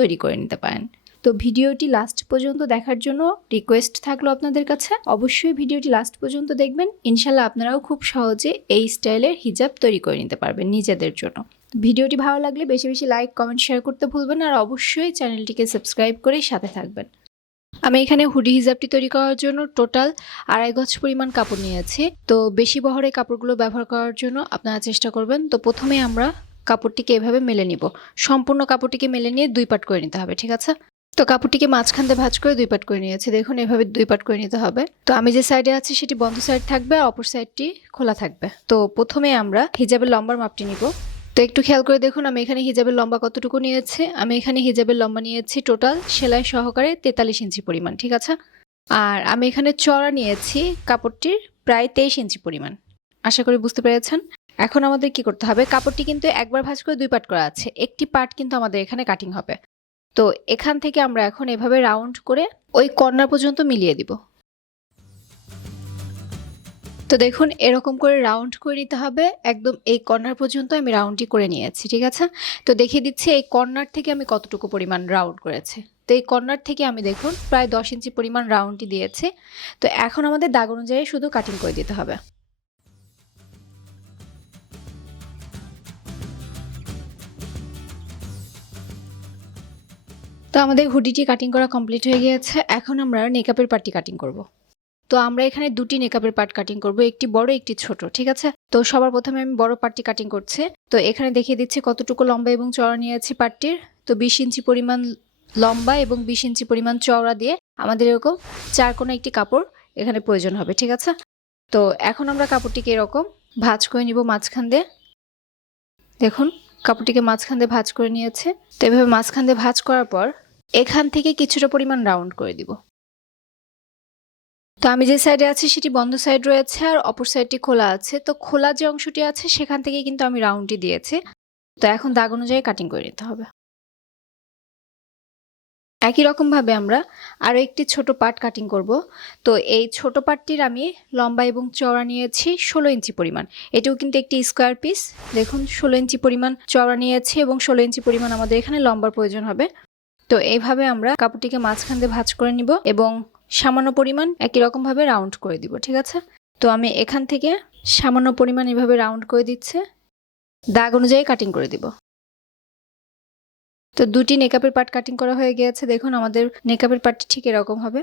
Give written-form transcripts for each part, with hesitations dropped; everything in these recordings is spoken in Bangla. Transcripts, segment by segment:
তৈরি করে নিতে পারেন। তো ভিডিওটি লাস্ট পর্যন্ত দেখার জন্য রিকোয়েস্ট থাকলো আপনাদের কাছে, অবশ্যই ভিডিওটি লাস্ট পর্যন্ত দেখবেন। ইনশাল্লাহ আপনারাও খুব সহজে এই স্টাইলের হিজাব তৈরি করে নিতে পারবেন নিজেদের জন্য। ভিডিওটি ভালো লাগলে বেশি বেশি লাইক, কমেন্ট, শেয়ার করতে ভুলবেন না, আর অবশ্যই চ্যানেলটিকে সাবস্ক্রাইব করে সাথে থাকবেন। আমি এখানে হুডি হিজাবটি তৈরি করার জন্য টোটাল 2.5 গজ পরিমাণ কাপড় নিয়েছি। তো বেশি বহরের কাপড়গুলো ব্যবহার করার জন্য আপনারা চেষ্টা করবেন। তো প্রথমে আমরা কাপড়টিকে এভাবে মেলে নিব। সম্পূর্ণ কাপড়টিকে মেলে নিয়ে 2 পার্ট করে নিতে হবে, ঠিক আছে? তো কাপড়টিকে মাঝখান দিয়ে ভাঁজ করে 2 পার্ট করে নিয়েছি। দেখুন এভাবে 2 পার্ট করে নিতে হবে। তো আমি যে সাইডে আছি সেটি বন্ধ সাইড থাকবে, আর অপর সাইডটি খোলা থাকবে। তো প্রথমে আমরা হিজাবের লম্বার মাপটি নিব। তো একটু খেয়াল করে দেখুন আমি এখানে হিজাবের লম্বা কতটুকু নিয়েছি। আমি এখানে হিজাবের লম্বা নিয়েছি টোটাল সেলাই সহকারে 43 ইঞ্চি পরিমাণ, ঠিক আছে? আর আমি এখানে চওড়া নিয়েছি কাপড়টির প্রায় 23 ইঞ্চি পরিমাণ। আশা করি বুঝতে পেরেছেন। এখন আমাদের কি করতে হবে, কাপড়টি কিন্তু একবার ভাঁজ করে 2 পার্ট করা আছে, একটি পার্ট কিন্তু আমাদের এখানে কাটিং হবে। তো এখান থেকে আমরা এখন এভাবে রাউন্ড করে ওই কর্নার পর্যন্ত মিলিয়ে দিব। তো দেখুন এরকম করে রাউন্ড করে নিতে হবে, একদম এই কর্নার পর্যন্ত আমি রাউন্ডটি করে নিয়েছি, ঠিক আছে? তো দেখিয়ে দিচ্ছি এই কর্নার থেকে আমি কতটুকু পরিমাণ রাউন্ড করেছি। তো এই কর্নার থেকে আমি দেখুন প্রায় 10 ইঞ্চি পরিমাণ রাউন্ডটি দিয়েছি। তো এখন আমাদের দাগ অনুযায়ী শুধু কাটিং করে দিতে হবে। তো আমাদের হুডিটি কাটিং করা কমপ্লিট হয়ে গিয়েছে। এখন আমরা নেকআপের পার্টটি কাটিং করব। তো আমরা এখানে দুটি নেকআপের পার্ট কাটিং করব, একটি বড় একটি ছোট, ঠিক আছে? তো সবার প্রথমে আমি বড় পার্টটি কাটিং করছি। তো এখানে দেখিয়ে দিচ্ছি কতটুকু লম্বা এবং চওড়া নিয়েছি পার্টটির। তো 20 ইঞ্চি পরিমাণ লম্বা এবং 20 ইঞ্চি পরিমাণ চওড়া দিয়ে আমাদের এরকম 4 কোণা একটি কাপড় এখানে প্রয়োজন হবে, ঠিক আছে? তো এখন আমরা কাপড়টিকে এরকম ভাঁজ করে নিব মাঝখান দিয়ে। দেখুন কাপড়টিকে মাঝখান দিয়ে ভাঁজ করে নিয়েছে। তো এভাবে মাঝখান দিয়ে ভাঁজ করার পর এখান থেকে কিছুটা পরিমাণ রাউন্ড করে দিব। তো আমি যে সাইডে আছি সেটি বন্ধ সাইড রয়েছে, আর অপর সাইডটি খোলা আছে। তো খোলা যে অংশটি আছে সেখান থেকে কিন্তু আমি রাউন্ডটি দিয়েছি। তো এখন দাগ অনুযায়ী কাটিং করে নিতে হবে। একই রকম ভাবে আমরা আরো একটি ছোট পার্ট কাটিং করব। তো এই ছোট পার্টটির আমি লম্বা এবং চওড়া নিয়েছি 16 ইঞ্চি পরিমাণ। এটাও কিন্তু একটি স্কোয়ার পিস। দেখুন 16 ইঞ্চি পরিমাণ চওড়া নিয়েছি এবং 16 ইঞ্চি পরিমাণ আমাদের এখানে লম্বার প্রয়োজন হবে। তো এইভাবে আমরা কাপড়টিকে মাঝখান দিয়ে ভাঁজ করে নিব এবং সামান্য পরিমাণ একই রকম ভাবে রাউন্ড করে দিব, ঠিক আছে? তো আমি এখান থেকে সামান্য পরিমাণ এভাবে রাউন্ড করে দিচ্ছি, দাগ অনুযায়ী কাটিং করে দিব। তো দুটি নেকআপের পার্ট কাটিং করা হয়ে গিয়েছে। দেখুন আমাদের নেকআপের পার্টটি ঠিক এরকম হবে।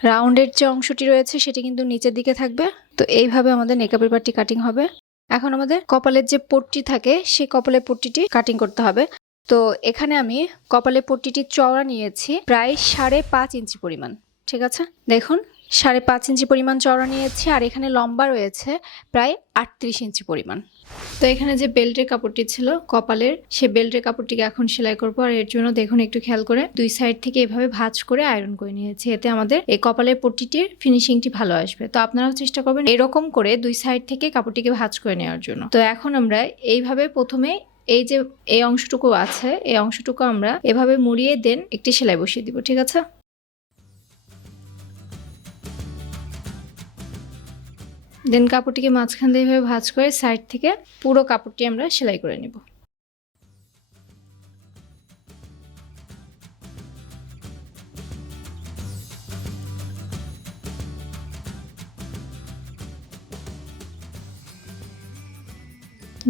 রাউন্ডের যে অংশটি রয়েছে সেটি কিন্তু নিচের দিকে থাকবে। তো এইভাবে আমাদের নেকআপের পার্টটি কাটিং হবে। এখন আমাদের কপালের যে পট্টি থাকে সেই কপালের পট্টিটি কাটিং করতে হবে। তো এখানে আমি কপালের পট্টিটি চওড়া নিয়েছি প্রায় 5.5 ইঞ্চি পরিমাণ, ঠিক আছে? দেখুন 5.5 ইঞ্চি পরিমাণ চওড়া নিয়েছি, আর এখানে লম্বা রয়েছে প্রায় 38 ইঞ্চি পরিমাণ। তো এখানে যে বেল্টের কাপড়টি ছিল কপালের, সেই বেল্টের কাপড়টিকে এখন সেলাই করবো। আর এর জন্য দেখুন একটু খেয়াল করে দুই সাইড থেকে এভাবে ভাঁজ করে আয়রন করে নিয়েছি, এতে আমাদের এই কপালের পট্টিটির ফিনিশিংটি ভালো আসবে। তো আপনারাও চেষ্টা করবেন এরকম করে দুই সাইড থেকে কাপড়টিকে ভাঁজ করে নেওয়ার জন্য। তো এখন আমরা এইভাবে প্রথমে এই যে এই অংশটুকু আছে এই অংশটুকু আমরা এভাবে মুড়িয়ে দেন একটি সেলাই বসিয়ে দিব, ঠিক আছে? দেন কাপড়টিকে মাঝখান দিয়ে এভাবে ভাঁজ করে সাইড থেকে পুরো কাপড়টি আমরা সেলাই করে নিব।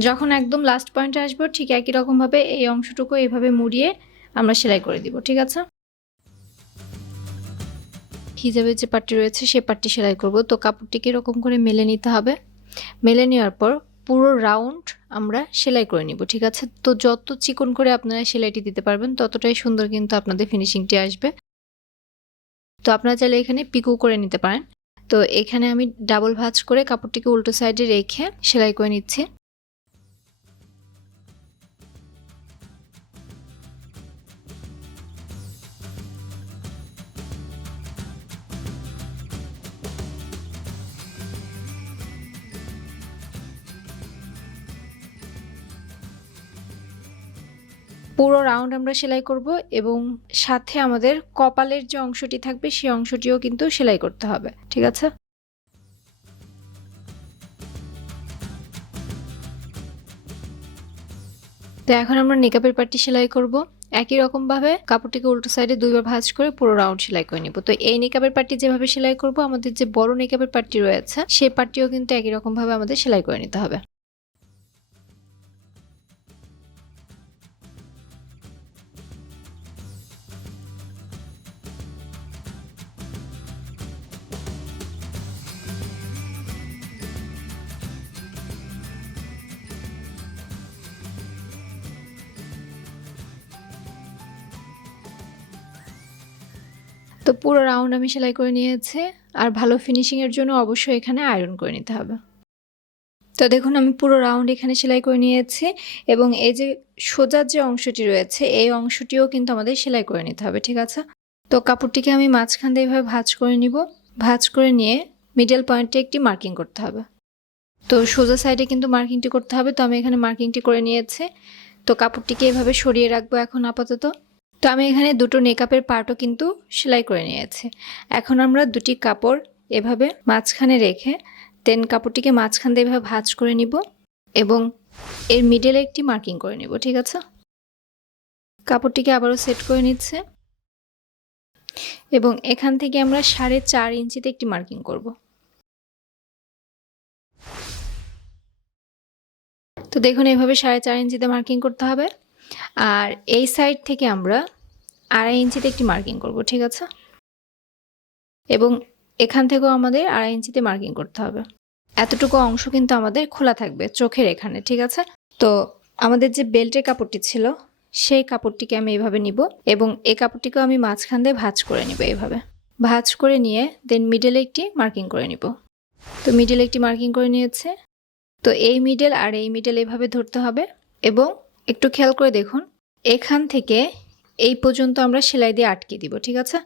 যখন একদম লাস্ট পয়েন্টে আসবো ঠিক একই রকম ভাবে এই অংশটুকু এইভাবে মুড়িয়ে আমরা সেলাই করে দিব, ঠিক আছে? হিজাবের যে পাটটি রয়েছে সেই পাটটি সেলাই করব। তো কাপড়টিকে এরকম করে মেলে নিতে হবে। মেলে নেওয়ার পর পুরো রাউন্ড আমরা সেলাই করে নিব, ঠিক আছে? তো যত চিকন করে আপনারা সেলাইটি দিতে পারবেন ততটাই সুন্দর কিন্তু আপনাদের ফিনিশিংটি আসবে। তো আপনারা চাইলে এখানে পিকো করে নিতে পারেন। তো এখানে আমি ডাবল ভাঁজ করে কাপড়টিকে উল্টো সাইডে রেখে সেলাই করে নিচ্ছি। পুরো রাউন্ড আমরা সেলাই করব এবং সাথে আমাদের কপালের যে অংশটি থাকবে সেই অংশটিও কিন্তু সেলাই করতে হবে, ঠিক আছে? তো এখন আমরা নেকআপের পার্টটি সেলাই করব একই রকমভাবে কাপড়টিকে উল্টো সাইডে 2 বার ভাঁজ করে পুরো রাউন্ড সেলাই করে নিব। তো এই নিকাবের পাটটি যেভাবে সেলাই করব, আমাদের যে বড় নিকাবের পাটটি রয়েছে সেই পাটটিও কিন্তু একই রকমভাবে আমাদের সেলাই করে নিতে হবে। তো পুরো রাউন্ড আমি সেলাই করে নিয়েছি। আর ভালো ফিনিশিং এর জন্য অবশ্যই এখানে আয়রন করে নিতে হবে। তো দেখুন আমি পুরো রাউন্ড এখানে সেলাই করে নিয়েছি এবং এই যে সোজার যে অংশটি রয়েছে এই অংশটিও কিন্তু আমাদের সেলাই করে নিতে হবে, ঠিক আছে? তো কাপড়টিকে আমি মাঝখান দিয়ে এভাবে ভাঁজ করে নিব। ভাঁজ করে নিয়ে মিডল পয়েন্টে একটি মার্কিং করতে হবে। তো সোজা সাইডে কিন্তু মার্কিংটি করতে হবে। তো আমি এখানে মার্কিংটি করে নিয়েছি। তো কাপড়টিকে এভাবে সরিয়ে রাখবো এখন আপাতত। তো আমি এখানে দুটো নেকআপের পার্টও কিন্তু সেলাই করে নিয়েছি। এখন আমরা দুটি কাপড় এভাবে মাঝখানে রেখে দেন কাপড়টিকে মাঝখান দিয়ে এভাবে ভাঁজ করে নিব এবং এর মিডলে একটি মার্কিং করে নিব, ঠিক আছে? কাপড়টিকে আবারও সেট করে নিচ্ছে এবং এখান থেকে আমরা 4.5 ইঞ্চিতে একটি মার্কিং করব। তো দেখুন এভাবে 4.5 ইঞ্চিতে মার্কিং করতে হবে। আর এই সাইড থেকে আমরা 2.5 ইঞ্চিতে একটি মার্কিং করব, ঠিক আছে? এবং এখান থেকেও আমাদের 2.5 ইঞ্চিতে মার্কিং করতে হবে। এতটুকু অংশ কিন্তু আমাদের খোলা থাকবে চোখের এখানে, ঠিক আছে? তো আমাদের যে বেল্টের কাপড়টি ছিল সেই কাপড়টিকে আমি এভাবে নিব এবং এই কাপড়টিকেও আমি মাঝখান দিয়ে ভাঁজ করে নিব। এইভাবে ভাঁজ করে নিয়ে দেন মিডলে একটি মার্কিং করে নিব। তো মিডলে একটি মার্কিং করে নিয়েছে। তো এই মিডল আর এই মিডল এভাবে ধরতে হবে এবং একটু খেয়াল করে দেখুন এখান থেকে এই পর্যন্ত আমরা সেলাই দিয়ে আটকে দিব, ঠিক আছে?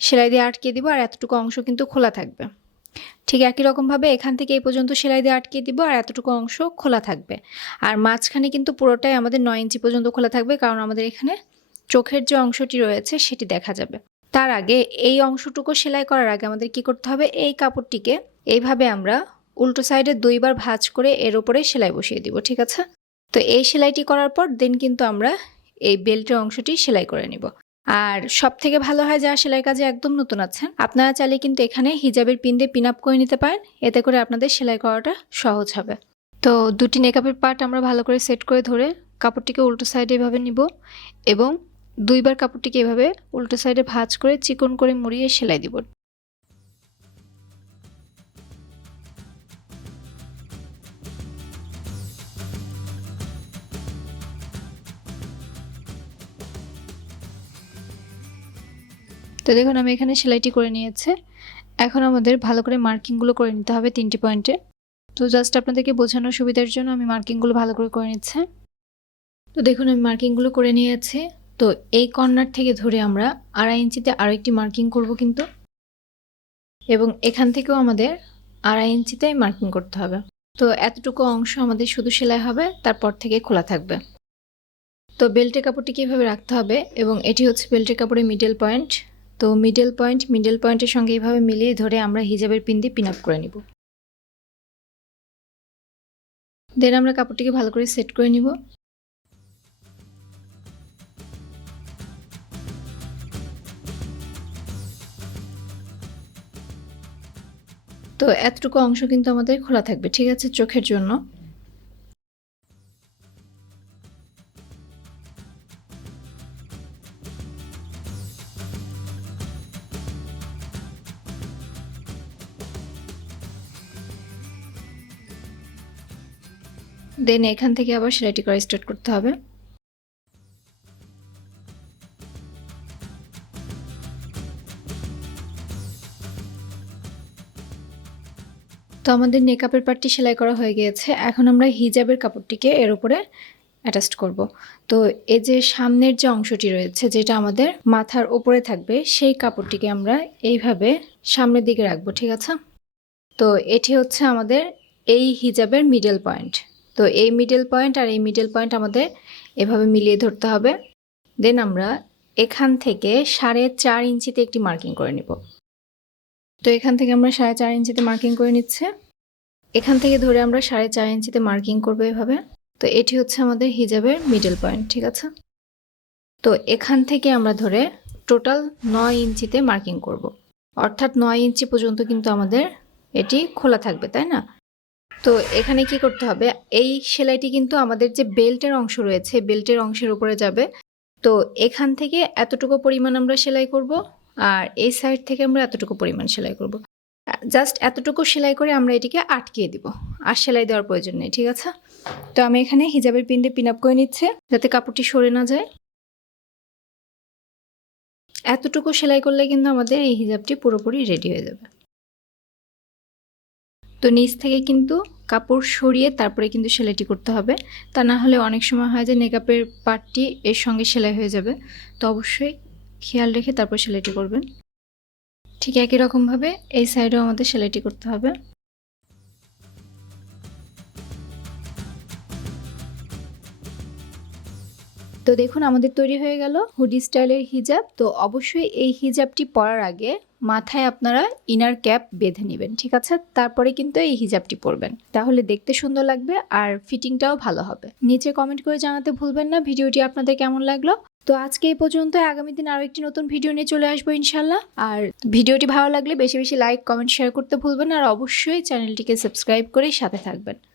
সেলাই দিয়ে আটকে দিব আর এতটুকু অংশ কিন্তু খোলা থাকবে। ঠিক একই রকমভাবে এখান থেকে এই পর্যন্ত সেলাই দিয়ে আটকে দিব আর এতটুকু অংশ খোলা থাকবে। আর মাঝখানে কিন্তু পুরোটাই আমাদের 9 ইঞ্চি পর্যন্ত খোলা থাকবে, কারণ আমাদের এখানে চোখের যে অংশটি রয়েছে সেটি দেখা যাবে। তার আগে এই অংশটুকু সেলাই করার আগে আমাদের কি করতে হবে, এই কাপড়টিকে এইভাবে আমরা উল্টো সাইডে 2 বার ভাঁজ করে এর উপরে সেলাই বসিয়ে দিব, ঠিক আছে? তো এই সেলাইটি করার পর দেন কিন্তু আমরা এই বেল্টের অংশটি সেলাই করে নিব। আর সব থেকে ভালো হয় যারা সেলাই কাজে একদম নতুন আছেন আপনারা চাইলে কিন্তু এখানে হিজাবের পিন দিয়ে পিন আপ করে নিতে পারেন, এতে করে আপনাদের সেলাই করাটা সহজ হবে। তো দুটি নেকআপের পার্ট আমরা ভালো করে সেট করে ধরে কাপড়টিকে উল্টো সাইডে এভাবে নিব এবং 2 বার কাপড়টিকে এভাবে উল্টো সাইডে ভাঁজ করে চিকন করে মুড়িয়ে সেলাই দিব। তো দেখুন আমি এখানে সেলাইটি করে নিয়েছি। এখন আমাদের ভালো করে মার্কিংগুলো করে নিতে হবে 3টি পয়েন্টে। তো জাস্ট আপনাদেরকে বোঝানোর সুবিধার জন্য আমি মার্কিংগুলো ভালো করে নিচ্ছি। তো দেখুন আমি মার্কিংগুলো করে নিয়েছি। তো এই কর্নার থেকে ধরে আমরা 2.5 ইঞ্চিতে আরও একটি মার্কিং করব কিন্তু, এবং এখান থেকেও আমাদের 2.5 ইঞ্চিতে মার্কিং করতে হবে। তো এতটুকু অংশ আমাদের শুধু সেলাই হবে, তারপর থেকে খোলা থাকবে। তো বেল্টের কাপড়টি কীভাবে রাখতে হবে এবং এটি হচ্ছে বেল্টের কাপড়ের মিডল পয়েন্ট। তো মিডল পয়েন্টের সঙ্গে এইভাবে মিলিয়ে ধরে আমরা হিজাবের পিন দিয়ে পিন আপ করে নিব। দেন আমরা কাপড়টিকে ভালো করে সেট করে নিব। তো এতটুকু অংশ কিন্তু আমাদের খোলা থাকবে, ঠিক আছে, চোখের জন্য। দেন এখান থেকে আবার সেলাইটি করা স্টার্ট করতে হবে। তো আমাদের নেকআপের পার্টটি সেলাই করা হয়ে গিয়েছে। এখন আমরা হিজাবের কাপড়টিকে এর উপরে অ্যাটাচ করব। তো এই যে সামনের যে অংশটি রয়েছে যেটা আমাদের মাথার উপরে থাকবে সেই কাপড়টিকে আমরা এইভাবে সামনের দিকে রাখবো, ঠিক আছে? তো এটি হচ্ছে আমাদের এই হিজাবের মিডল পয়েন্ট। তো এই মিডল পয়েন্ট আর এই মিডল পয়েন্ট আমাদের এভাবে মিলিয়ে ধরতে হবে। দেন আমরা এখান থেকে 4.5 ইঞ্চিতে একটি মার্কিং করে নিব। তো এখান থেকে আমরা 4.5 ইঞ্চিতে মার্কিং করে নিচ্ছে। এখান থেকে ধরে আমরা 4.5 ইঞ্চিতে মার্কিং করবো এভাবে। তো এটি হচ্ছে আমাদের হিজাবের মিডল পয়েন্ট, ঠিক আছে? তো এখান থেকে আমরা ধরে টোটাল 9 ইঞ্চিতে মার্কিং করব। অর্থাৎ 9 ইঞ্চি পর্যন্ত কিন্তু আমাদের এটি খোলা থাকবে, তাই না? তো এখানে কি করতে হবে, এই সেলাইটি কিন্তু আমাদের যে বেল্টের অংশ রয়েছে বেল্টের অংশের উপরে যাবে। তো এখান থেকে এতটুকু পরিমাণ আমরা সেলাই করব, আর এই সাইড থেকে আমরা এতটুকু পরিমাণ সেলাই করব। জাস্ট এতটুকু সেলাই করে আমরা এটিকে আটকিয়ে দিব, আর সেলাই দেওয়ার প্রয়োজন নেই, ঠিক আছে? তো আমি এখানে হিজাবের পিন দিয়ে পিন আপ করে নিচ্ছে যাতে কাপড়টি সরে না যায়। এতটুকু সেলাই করলে কিন্তু আমাদের এই হিজাবটি পুরোপুরি রেডি হয়ে যাবে। তো নিচ থেকে কিন্তু কাপড় সরিয়ে তারপরে কিন্তু সেলাইটি করতে হবে, তা না হলে অনেক সময় হয় যে নেকাপের পার্টটি এর সঙ্গে সেলাই হয়ে যাবে। তো অবশ্যই খেয়াল রেখে তারপর সেলাইটি করবেন। ঠিক একই রকমভাবে এই সাইডেও আমাদের সেলাইটি করতে হবে। তো দেখুন আমাদের তৈরি হয়ে গেল হুডি স্টাইলের হিজাব। তো অবশ্যই এই হিজাবটি পরার আগে মাথায় আপনারা ইনার ক্যাপ বেঁধে নেবেন, ঠিক আছে? তারপরে কিন্তু এই হিজাবটি পরবেন, তাহলে দেখতে সুন্দর লাগবে আর ফিটিংটাও ভালো হবে। নিচে কমেন্ট করে জানাতে ভুলবেন না ভিডিওটি আপনাদের কেমন লাগলো। তো আজকে এই পর্যন্ত, আগামী দিন আরও একটি নতুন ভিডিও নিয়ে চলে আসবো ইনশাল্লাহ। আর ভিডিওটি ভালো লাগলে বেশি বেশি লাইক কমেন্ট শেয়ার করতে ভুলবেন না, আর অবশ্যই চ্যানেলটিকে সাবস্ক্রাইব করে সাথে থাকবেন।